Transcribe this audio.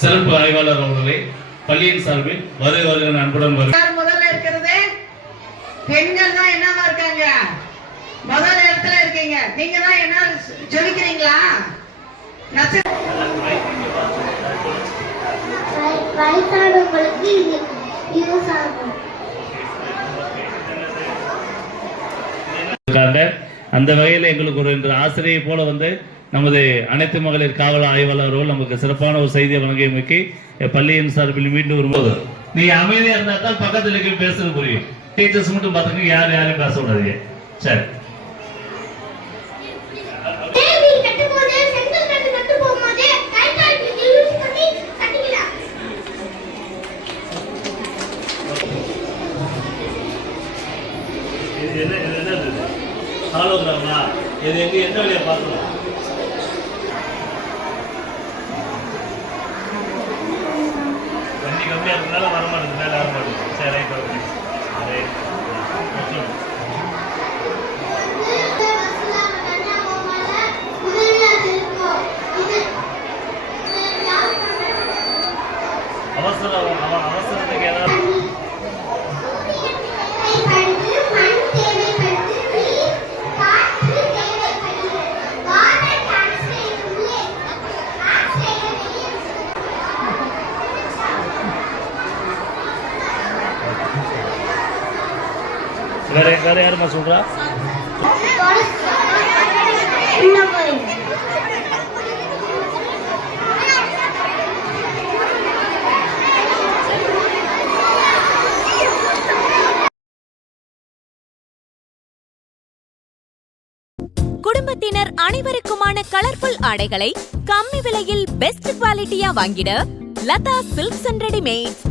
சிறப்பு ஆய்வாளர் அவர்களை பள்ளியின் சார்பில் வருக அன்புடன் முதல்ல இருக்கிறது பெண்கள் தான் என்னவா இருக்காங்க, முதல் இடத்துல இருக்கீங்க. நீங்க தான் என்ன ஜொலிக்கிறீங்களா? அந்த வகையில் எங்களுக்கு ஒரு ஆசிரியை போல வந்து நமது அனைத்து மகளிர் காவல் ஆய்வாளர்கள் நமக்கு சிறப்பான ஒரு செய்தியை வழங்கியமைக்கு பள்ளியின் சார்பில் மீண்டும் வரும்போது நீங்க அமைதியா இருந்தா தான் பக்கத்துல இருக்க பேசுறது புரியும். டீச்சர்ஸ் மட்டும் பார்த்துங்க, யாரும் பேசக்கூடாது. சரி, ஹாலோகிராமா இது எந்த வழியா பார்க்கலாம்? வண்டி கம்மியா இருந்தால வர மாட்டேங்குது, மேல வர மாட்டேங்குது. சரி, ரைட், ஓகே. அவசரத்துக்கு ஏதாவது வேற யாருமா சொல்றா? குடும்பத்தினர் அனைவருக்குமான கலர்ஃபுல் ஆடைகளை கம்மி விலையில் பெஸ்ட் குவாலிட்டியா வாங்கிட லதா சில்க்ஸ் அண்ட் ரெடிமேட்ஸ்.